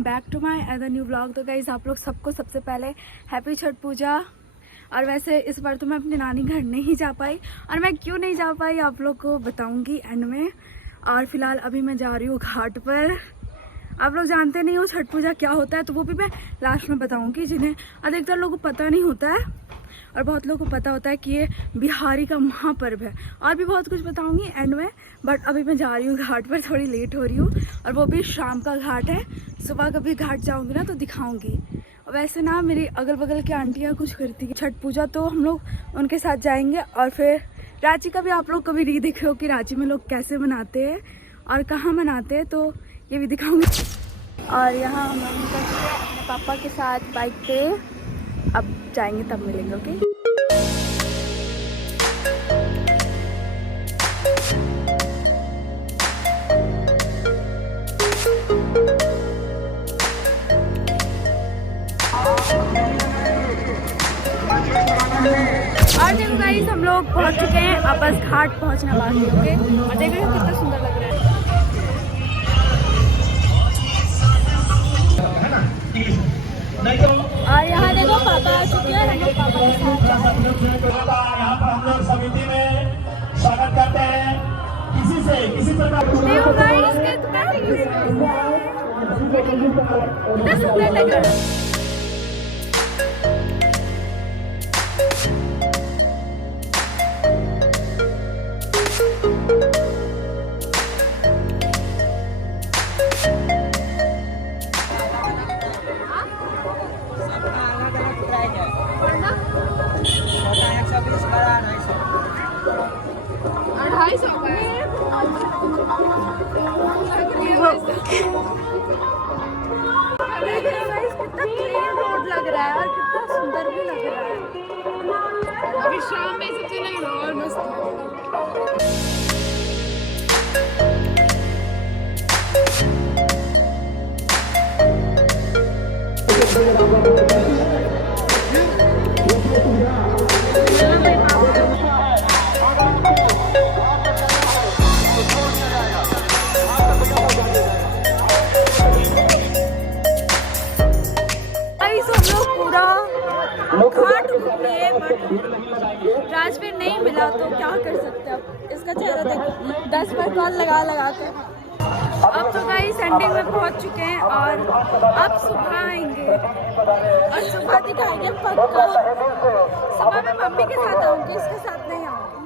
Welcome back to my other new blog. तो guys आप लोग सबको सबसे पहले हैप्पी छठ पूजा। और वैसे इस बार तो मैं अपने नानी घर नहीं जा पाई, और मैं क्यों नहीं जा पाई आप लोग को बताऊंगी एंड में। और फिलहाल अभी मैं जा रही हूँ घाट पर। आप लोग जानते नहीं हो छठ पूजा क्या होता है, तो वो भी मैं लास्ट में बताऊंगी, जिन्हें अधिकतर लोगों को पता नहीं होता है और बहुत लोगों को पता होता है कि ये बिहारी का महापर्व है। और भी बहुत कुछ बताऊंगी एंड में, बट अभी मैं जा रही हूँ घाट पर, थोड़ी लेट हो रही हूँ। और वो भी शाम का घाट है, सुबह कभी घाट जाऊंगी ना तो दिखाऊंगी। वैसे ना मेरी अगल बगल की आंटियाँ कुछ करती है छठ पूजा, तो हम लोग उनके साथ जाएंगे। और फिर रांची का भी आप लोग कभी नहीं देखे हो कि रांची में लोग कैसे मनाते हैं और कहाँ मनाते हैं, तो ये भी दिखाऊंगी। और यहाँ हम लोग निकल चुके हैं अपने पापा के साथ बाइक पे, अब जाएंगे तब मिलेंगे। ओके और देखो गाइस हम लोग पहुंच चुके हैं, अब बस घाट पहुंचना बाकी है। ओके और देख रहे हो कितना सुंदर लग रहा है। और यहाँ देखो पापा आ चुके हैं, हम लोग पापा के साथ जा रहे हैं। यहाँ पर हम लोग समिति में स्वागत करते हैं। किसी से किसी प्रकार देखो गाइस कितना सुंदर लग रहा है। कितना क्लीन रोड लग रहा है और कितना सुंदर भी लग रहा है। अभी शाम में सब चलेंगे और मस्त। राजवीर नहीं मिला तो क्या कर सकते, अब इसका चेहरा देखो 10 बार कॉल लगा के। अब तो गाइस एंडिंग में पहुंच चुके हैं और अब सुबह आएंगे और सुबह दिखाएंगे पक्का। सुबह मैं मम्मी के साथ आऊंगी, इसके साथ नहीं आऊंगी।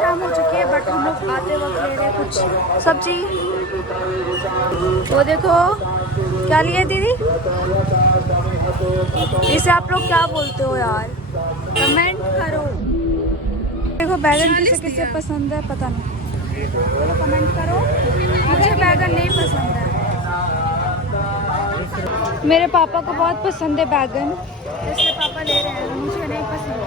शाम हो चुकी है बट हम लोग आते वक्त ले रहे कुछ सब्जी। वो देखो क्या लिए दीदी, इसे आप लोग क्या बोलते हो यार, कमेंट करो। देखो बैगन किसे किसे पसंद है पता नहीं, कमेंट करो। मुझे बैगन नहीं पसंद है, मेरे पापा को बहुत पसंद है बैगन, इसलिए पापा ले रहे हैं, मुझे नहीं पसंद।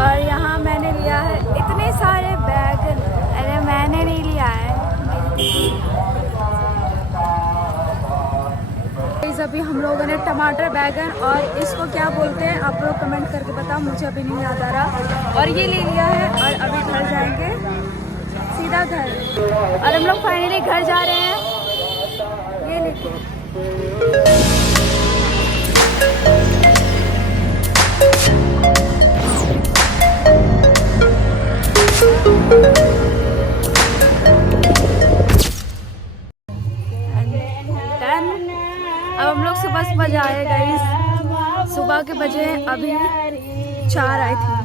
और यहाँ मैंने लिया है इतने सारे बैगन, अरे मैंने नहीं लिया है। अभी हम लोगों ने टमाटर बैगन और इसको क्या बोलते हैं आप लोग कमेंट करके बताओ, मुझे अभी नहीं याद आ रहा। और ये ले लिया है और अभी घर जाएंगे सीधा घर। और हम लोग फाइनली घर जा रहे हैं ये लेके। अब हम लोग सुबह सुबह जा रहे हैं गाइस, सुबह के बजे अभी 4 आई थी।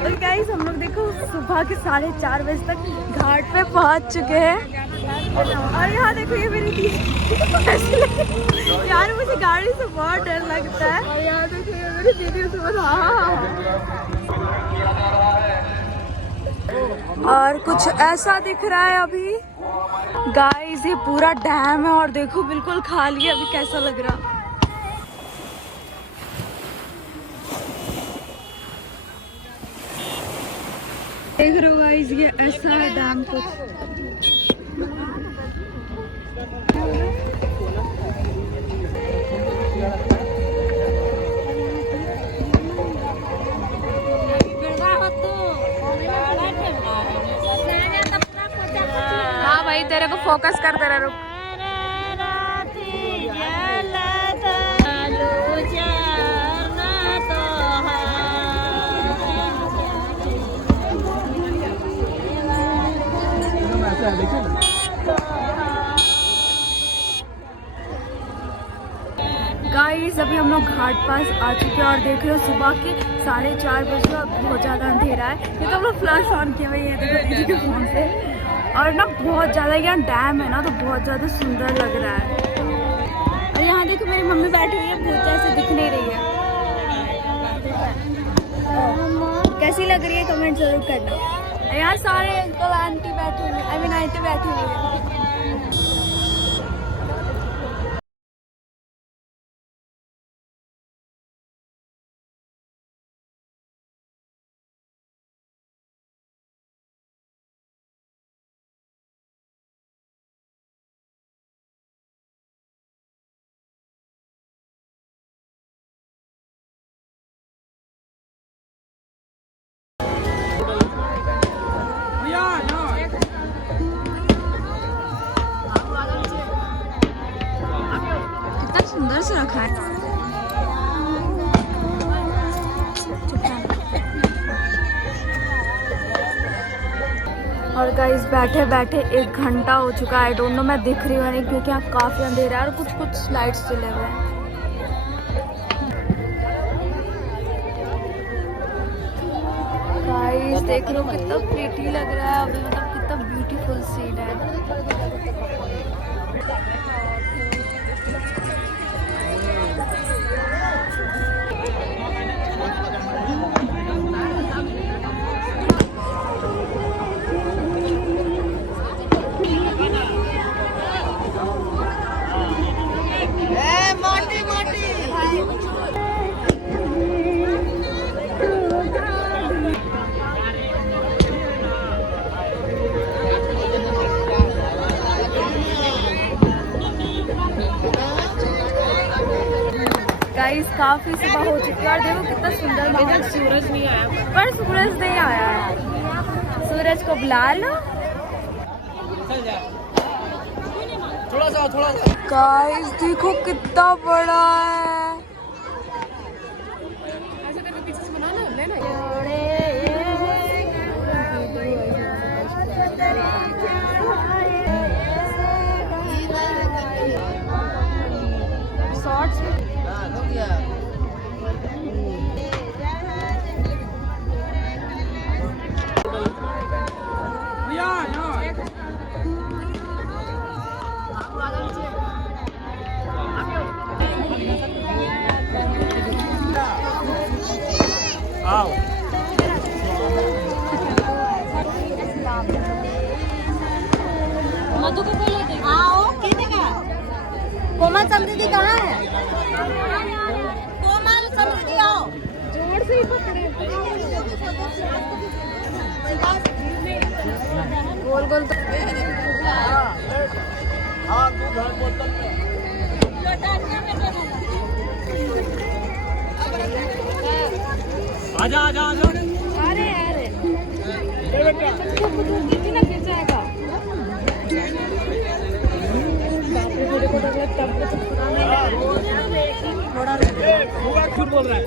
और गाइस हम लोग देखो सुबह के 4:30 बजे तक घाट पे पहुंच चुके हैं। और यहाँ देखो ये मेरी दीदी यार, मुझे गाड़ी से बहुत डर लगता है। और यहाँ देखो ये मेरी दीदी से और कुछ ऐसा दिख रहा है अभी। गाइस ये पूरा डैम है और देखो बिल्कुल खाली है, अभी कैसा लग रहा। देख रहे हो गाइस ये ऐसा है डैम कुछ। हाँ भाई तेरे को फोकस कर दे रहा, रुक। गाइस अभी हम लोग घाट पास आ चुके हैं और देख रहे हो सुबह के 4:30 बजे और बहुत ज़्यादा अंधेरा है। ये तो हम लोग फ्लैश ऑन किए हुए ये देखो दीदी के फोन से। और ना बहुत ज़्यादा यहाँ डैम है ना तो बहुत ज़्यादा सुंदर लग रहा है। और यहाँ देखो मेरी मम्मी बैठी हुई है, भूत जैसे दिख नहीं रही है। कैसी लग रही है कमेंट जरूर करना। यहाँ सारे अंकल आंटी बैठे हुए, आई मीन आंटी बैठी हुई है। कितना सुंदर से रखा है। और गाइस बैठे बैठे 1 घंटा हो चुका है। आई डोंट नो मैं दिख रही हूँ नहीं क्योंकि यहाँ काफी अंधेरा है और कुछ कुछ लाइट्स चले हुए हैं। गाइस देख लो कितना प्रीटी लग रहा है अभी, मतलब कितना ब्यूटीफुल सीन है। गाइस काफी सुबह हो चुकी है और देखो कितना सुंदर माहौल। सूरज नहीं आया, पर सूरज नहीं आया है। सूरज को बुला लो। थोड़ा सा गाइस देखो कितना बड़ा है। ऐसा करके पीछे से बना ना, लेना। शॉर्ट्स मधु को बोलो दे। आओ कितने कोमल समृद्धि कहाँ है? कोमल समृद्धि आओ। जोर से ही पकड़े। गोल गोल तो आजा आजा आजा। अरे अरे कितना गिर जाएगा। बोल रहा है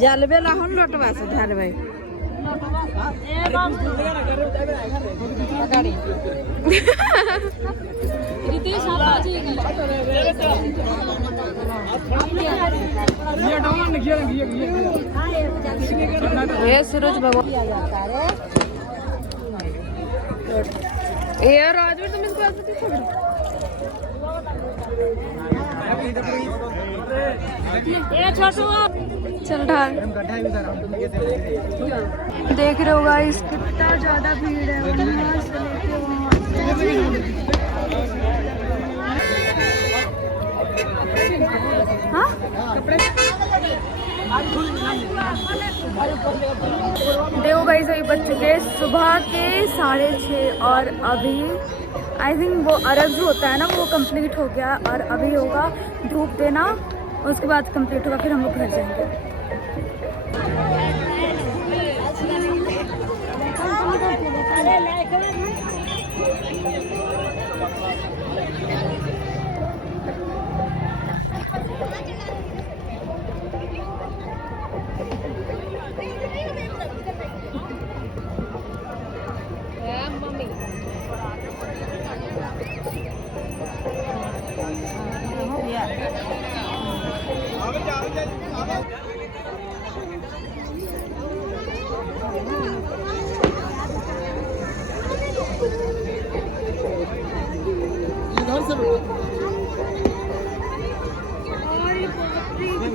जलबे लाहन लटवा से धार भाई ये सूरज भगवान ये राजवीर तुम इसको ऐसे छोड़ चल ढाल। देख रहे हो गाइस कितना ज्यादा भीड़ है वहाँ से लेके वहाँ। हाँ देखो गाइस अभी बज चुके सुबह के 6:30 और अभी आई थिंक वो अरब जो होता है ना वो कंप्लीट हो गया और अभी होगा धूप देना, उसके बाद कंप्लीट होगा, फिर हम लोग घर जाएंगे।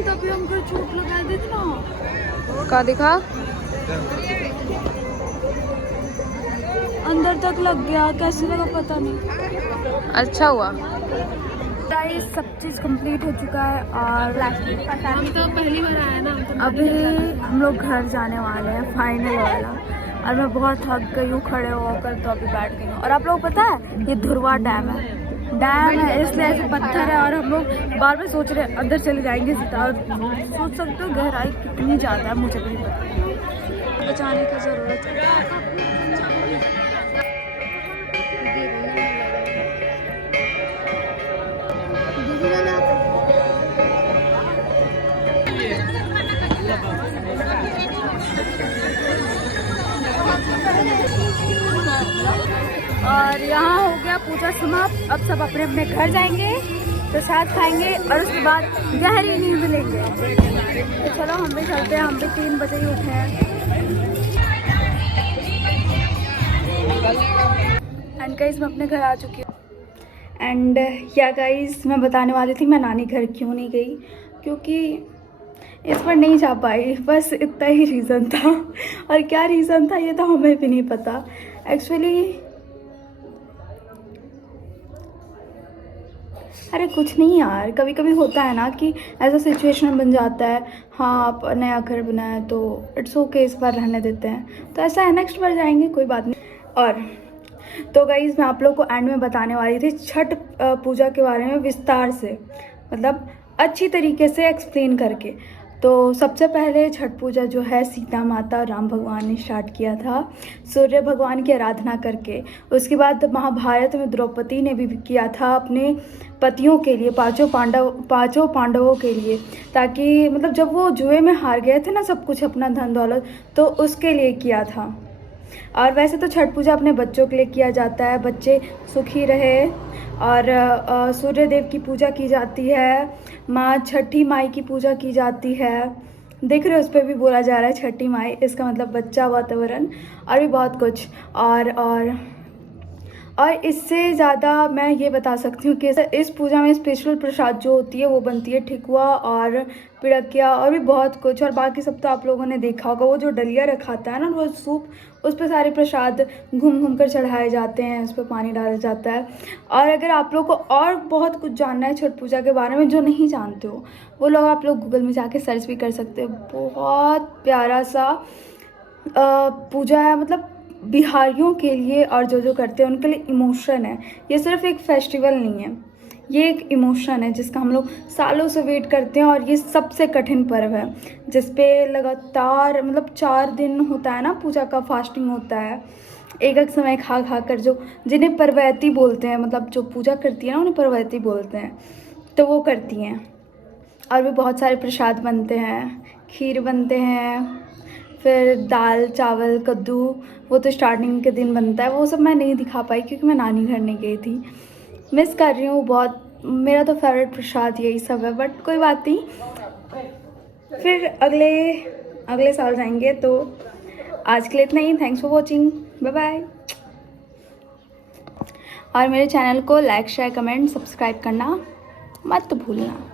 तभी हमको चोट लगा दी थी ना। का दिखा अंदर तक लग गया, कैसे लगा पता नहीं। अच्छा हुआ। सब चीज़ कंप्लीट हो चुका है और हम तो पहली बार आए ना, अभी हम लोग घर जाने वाले हैं फाइनल वाला। और मैं बहुत थक गई हूँ खड़े होकर, तो अभी बैठ गई हूँ। और आप लोग पता है ये धुरवा डैम है इसलिए ऐसे पत्थर है और हम लोग बार बार सोच रहे हैं अंदर चले जाएंगे सीधा। और सोच सकते हो गहराई कितनी ज़्यादा है, मुझे भी पता, बचाने की ज़रूरत है। और यहाँ हो गया पूजा समाप्त। अब सब अपने अपने घर जाएंगे, प्रसाद खाएंगे और उसके बाद गहरी नींद लेंगे। तो चलो हम भी चलते हैं, हम भी 3 बजे ही उठे हैं। एंड गाइस मैं अपने घर आ चुकी हूँ। एंड या गाइस मैं बताने वाली थी मैं नानी घर क्यों नहीं गई, क्योंकि इस पर नहीं जा पाई, बस इतना ही रीज़न था। और क्या रीज़न था ये तो हमें भी नहीं पता एक्चुअली। अरे कुछ नहीं यार, कभी कभी होता है ना कि ऐसा सिचुएशन बन जाता है, हाँ आप नया घर बनाया तो इट्स ओके, इस बार रहने देते हैं, तो ऐसा है नेक्स्ट बार जाएंगे, कोई बात नहीं। और तो गाइज़ मैं आप लोग को एंड में बताने वाली थी छठ पूजा के बारे में विस्तार से, मतलब अच्छी तरीके से एक्सप्लेन करके। तो सबसे पहले छठ पूजा जो है सीता माता और राम भगवान ने स्टार्ट किया था सूर्य भगवान की आराधना करके। उसके बाद महाभारत में द्रौपदी ने भी किया था अपने पतियों के लिए, पांचों पांडवों के लिए, ताकि मतलब जब वो जुए में हार गए थे ना सब कुछ अपना धन दौलत, तो उसके लिए किया था। और वैसे तो छठ पूजा अपने बच्चों के लिए किया जाता है, बच्चे सुखी रहे। और सूर्य देव की पूजा की जाती है, माँ छठी माई की पूजा की जाती है। देख रहे हो उस पर भी बोला जा रहा है छठी माई, इसका मतलब बच्चा, वातावरण और भी बहुत कुछ। और इससे ज़्यादा मैं ये बता सकती हूँ कि इस पूजा में स्पेशल प्रसाद जो होती है वो बनती है ठेकुआ और पिड़किया और भी बहुत कुछ। और बाकी सब तो आप लोगों ने देखा होगा, वो जो डलिया रखाता है ना वो सूप, उस पर सारे प्रसाद घूम घूम कर चढ़ाए जाते हैं, उस पर पानी डाला जाता है। और अगर आप लोग को और बहुत कुछ जानना है छठ पूजा के बारे में जो नहीं जानते हो, वो लोग आप लोग गूगल में जाके सर्च भी कर सकते हो। बहुत प्यारा सा पूजा है, मतलब बिहारियों के लिए और जो करते हैं उनके लिए इमोशन है। ये सिर्फ एक फेस्टिवल नहीं है, ये एक इमोशन है जिसका हम लोग सालों से वेट करते हैं। और ये सबसे कठिन पर्व है जिस पे लगातार मतलब 4 दिन होता है ना पूजा का, फास्टिंग होता है एक समय खा कर, जो जिन्हें परवैती बोलते हैं, मतलब जो पूजा करती है ना उन्हें परवैती बोलते हैं, तो वो करती हैं। और भी बहुत सारे प्रसाद बनते हैं, खीर बनते हैं, फिर दाल चावल कद्दू, वो तो स्टार्टिंग के दिन बनता है। वो सब मैं नहीं दिखा पाई क्योंकि मैं नानी घर नहीं गई थी। मिस कर रही हूँ बहुत, मेरा तो फेवरेट प्रसाद यही सब है, बट कोई बात नहीं, फिर अगले साल जाएंगे। तो आज के लिए इतना ही, thanks for watching, bye bye. और मेरे चैनल को लाइक शेयर कमेंट सब्सक्राइब करना मत भूलना।